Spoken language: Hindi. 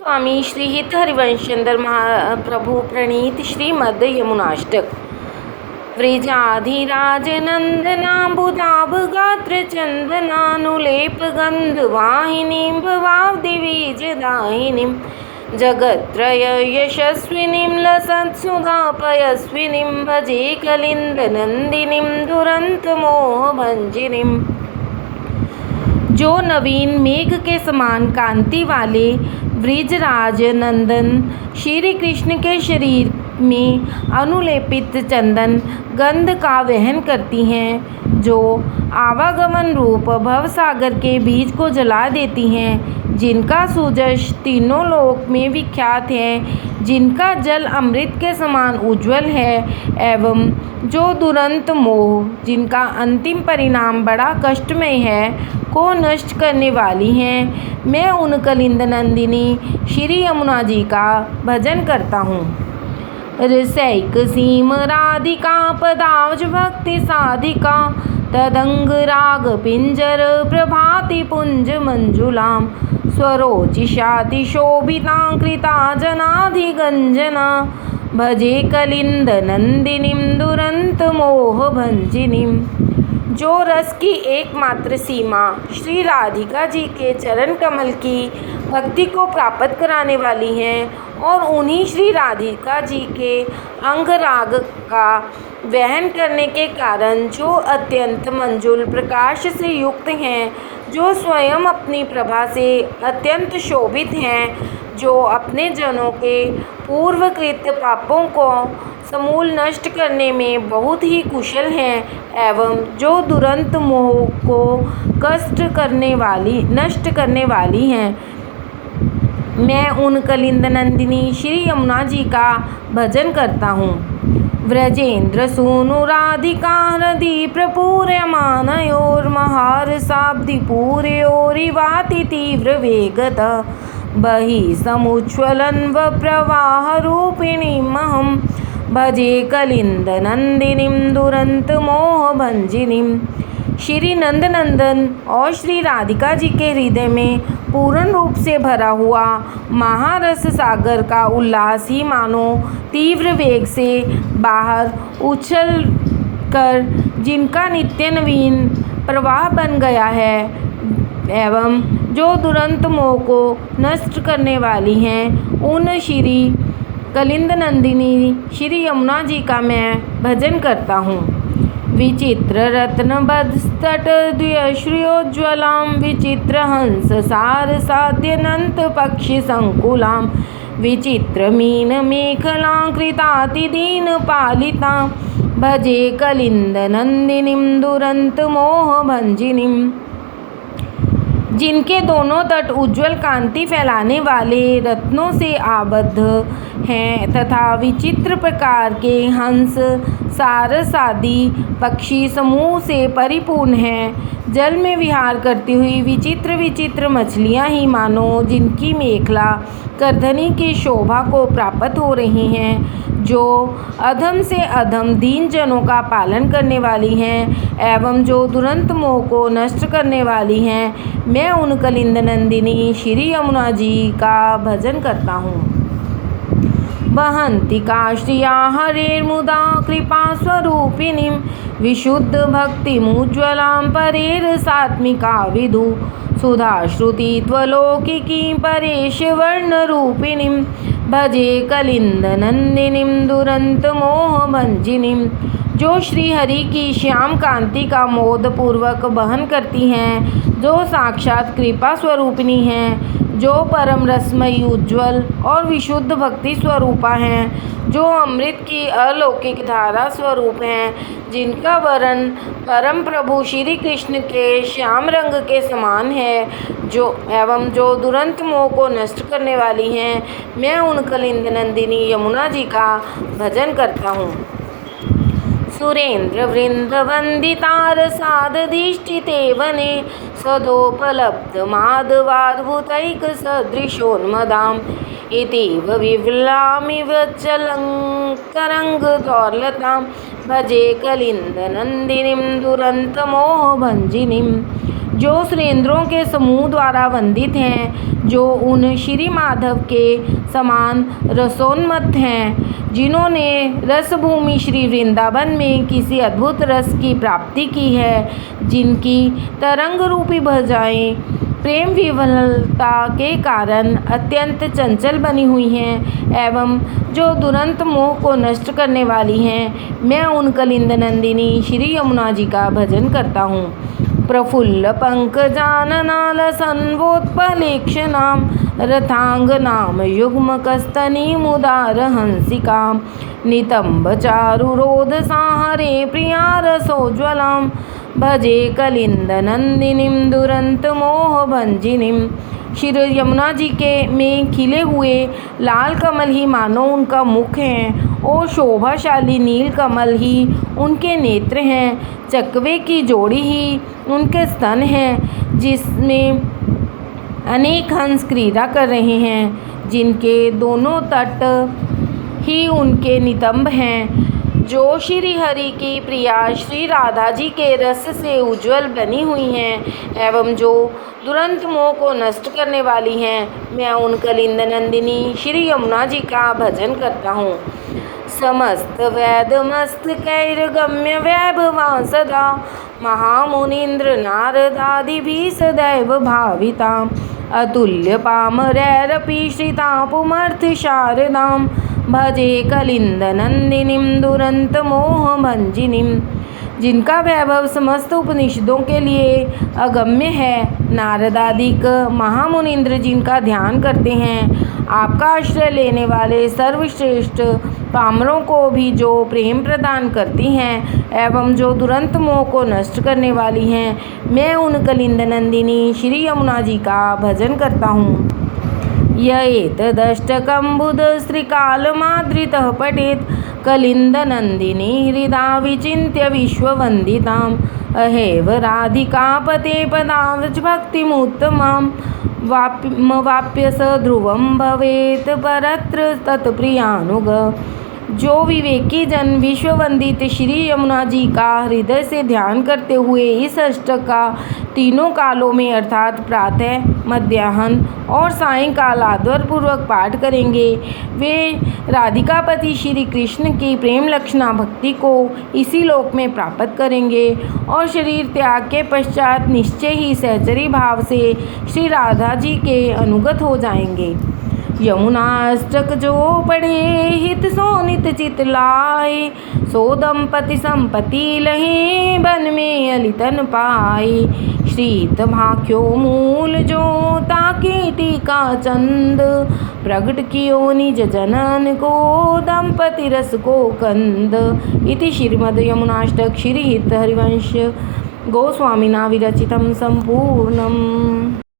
स्वामी श्री हित हरिवंश चंद्र महाप्रभु प्रणीत श्रीमद् यमुनाष्टक। व्रजाधिराज नंदनाबुदाभ गात्र चंदनानुलेप गंधवाहिनीं भवाब्दिवीजदायिनीं जगत्त्रय यशस्विनीं लसत्सुधापयस्विनीं भजे कलिन्दनन्दिनीं दुरन्तमोहभञ्जिनीं। जो नवीन मेघ के समान कांति वाले व्रजराज नंदन श्री कृष्ण के शरीर में अनुलेपित चंदन गंध का वहन करती हैं, जो आवागमन रूप भवसागर के बीज को जला देती हैं, जिनका सूजश तीनों लोक में विख्यात है, जिनका जल अमृत के समान उज्ज्वल है, एवं जो दुरंत मोह, जिनका अंतिम परिणाम बड़ा कष्टमय है, को नष्ट करने वाली हैं। मैं उन कलिंद नंदिनी श्री यमुना जी का भजन करता हूँ। रसैक सीम राधिका पदाब्ज भक्ति साधिका तदंग राग पिंजर प्रभाति पुंज मंजुलाम स्वरोचिषाति शोभिता कृता जनाधिगंजना भजे कलिंद नंदिनीं दुरंत मोह भंजिनीं। जो रस की एकमात्र सीमा श्री राधिका जी के चरण कमल की भक्ति को प्राप्त कराने वाली हैं, और उन्हीं श्री राधिका जी के अंग राग का वहन करने के कारण जो अत्यंत मंजुल प्रकाश से युक्त हैं, जो स्वयं अपनी प्रभा से अत्यंत शोभित हैं, जो अपने जनों के पूर्वकृत पापों को समूल नष्ट करने में बहुत ही कुशल हैं, एवं जो दुरंत मोह को नष्ट करने वाली हैं। मैं उन कलिंद नंदिनी श्री यमुना जी का भजन करता हूँ। व्रजेन्द्र सूनु राधिका हृदि प्रपूर्यमानयोर्महार शाब्दि पूर्योरिवाति तीव्र वेगत बहि समुच्छ्वलन व प्रवाह रूपिणीमहं भजे कलिंद नंदिनीं दुरंत मोह भंजिनीं। श्री नंदनंदन और श्री राधिका जी के हृदय में पूर्ण रूप से भरा हुआ महारस सागर का उल्लास ही मानो तीव्र वेग से बाहर उछल कर जिनका नित्य नवीन प्रवाह बन गया है, एवं जो दुरंत मोह को नष्ट करने वाली हैं, उन श्री कलिंद नंदिनी श्री यमुना जी का मैं भजन करता हूँ। विचित्र रत्नबद्ध स्तट द्व्यश्रियोज्ज्वलां विचित्र हंस सार साध्यनंत पक्षि संकुलां विचित्र मीन मेखलां कृताति दीन पालितां भजे कलिंद नंदिनीं दुरंत मोह भंजिनीं। जिनके दोनों तट उज्ज्वल कांति फैलाने वाले रत्नों से आबद्ध हैं तथा विचित्र प्रकार के हंस सारस आदि पक्षी समूह से परिपूर्ण हैं। जल में विहार करती हुई विचित्र विचित्र मछलियां ही मानो जिनकी मेखला करधनी की शोभा को प्राप्त हो रही हैं, जो अधम से अधम दीन जनों का पालन करने वाली हैं, एवं जो दुरंत मोह को नष्ट करने वाली हैं। मैं उन कलिंद नंदिनी श्री यमुना जी का भजन करता हूँ। वहन्ति काश्रिया हरेर्मुदा कृपा स्वरूपिणीं विशुद्ध भक्तिमुज्ज्वलां परेर सात्मिका विदु सुधा श्रुति त्वलौकिकी परेश वर्ण रूपिणीं भजे कलिंद नंदिनीं दुरंत मोह भंजिनीं। जो श्री हरि की श्याम कांति का मोद पूर्वक बहन करती हैं, जो साक्षात कृपा स्वरूपिणी हैं, जो परम रसमयी उज्ज्वल और विशुद्ध भक्ति स्वरूपा हैं, जो अमृत की अलौकिक धारा स्वरूप हैं, जिनका वर्ण परम प्रभु श्री कृष्ण के श्याम रंग के समान है, जो दुरंत मोह को नष्ट करने वाली हैं। मैं उन कलिंद नंदिनी यमुना जी का भजन करता हूँ। सुरेन्द्र वृंद वंदितारसादधिष्ठिते वने सदोपलब्ध माधवाद्भुतैक सदृशोन्मदाम् इतीव विवलामिव चलंकरंग दौर्लतां भजे कलिंद नंदिनीं दुरंत मोह भंजिनीं। जो सुरेंद्रों के समूह द्वारा वंदित हैं, जो उन श्री माधव के समान रसोन्मत्त हैं, जिन्होंने रसभूमि श्री वृंदावन में किसी अद्भुत रस की प्राप्ति की है, जिनकी तरंग रूपी भुजाएं प्रेम विवलता के कारण अत्यंत चंचल बनी हुई हैं एवं जो दुरंत मोह को नष्ट करने वाली हैं, मैं उन कलिंद नंदिनी श्री यमुना जी का भजन करता हूँ। प्रफुल्ल पंकजाननाल संवोत्पलेक्षणाम रथांगनाम युग्मकस्तनी मुदार हंसिकाम नितंब चारुरोध साहरे प्रिया रसोज्वलाम भजे कलिंद नंदिनीम दुरंत मोह भंजिनीम। श्री यमुना जी के में खिले हुए लाल कमल ही मानो उनका मुख है और शोभाशाली नील कमल ही उनके नेत्र हैं। चकवे की जोड़ी ही उनके स्तन हैं, जिसमें अनेक हंस क्रीड़ा कर रहे हैं, जिनके दोनों तट ही उनके नितंब हैं, जो श्री हरि की प्रिया श्री राधा जी के रस से उज्जवल बनी हुई हैं एवं जो दुरंत मोह को नष्ट करने वाली हैं। मैं उन कलिंद नंदिनी श्री यमुना जी का भजन करता हूँ। समस्त वैद मस्त कैर्गम्य वैभवा सदा महामुनीन्द्र नारदादि भी सदैव भाविता अतुल्य पामरैरपि श्रिता पुमर्थ शारदाम भजे कलिंद नंदिनीम दुरंत मोह भंजिनीम। जिनका वैभव समस्त उपनिषदों के लिए अगम्य है, नारदादिक महामुनीन्द्र जिनका ध्यान करते हैं, आपका आश्रय लेने वाले सर्वश्रेष्ठ पामरों को भी जो प्रेम प्रदान करती हैं एवं जो दुरंत मोह को नष्ट करने वाली हैं, मैं उन कलिंद नंदिनी श्री यमुना जी का भजन करता हूँ। एतदष्टकम्बुध श्रीकालमादृतः पठेत् कलिंद नंदिनी हृदा विचिन्त्य विश्ववन्दिताम् अहेव राधिकापते पदाब्ज भक्तिमुत्तमां वाप्य स ध्रुवं भवेत् परत्र तत्प्रियानुग। जो विवेकी जन विश्ववंदित श्री यमुना जी का हृदय से ध्यान करते हुए इस अष्टक का तीनों कालों में अर्थात प्रातः, मध्याह्न और सायंकाल आदरपूर्वक पाठ करेंगे, वे राधिकापति श्री कृष्ण की प्रेम लक्षणा भक्ति को इसी लोक में प्राप्त करेंगे और शरीर त्याग के पश्चात निश्चय ही सहचरी भाव से श्री राधा जी के अनुगत हो जाएंगे। यमुना अष्टक जो पढ़े हित सो नित चित लाए, सो दंपति संपत्ति लहे बन में अलितन पाए। श्रीत भाख्यो मूल जो ताके टीका चंद, प्रगट कियो निज जनन को दंपति रस को कंद। इति श्रीमद् यमुनाष्टक श्री हित हरिवंश गोस्वामिना विरचितं संपूर्णम्।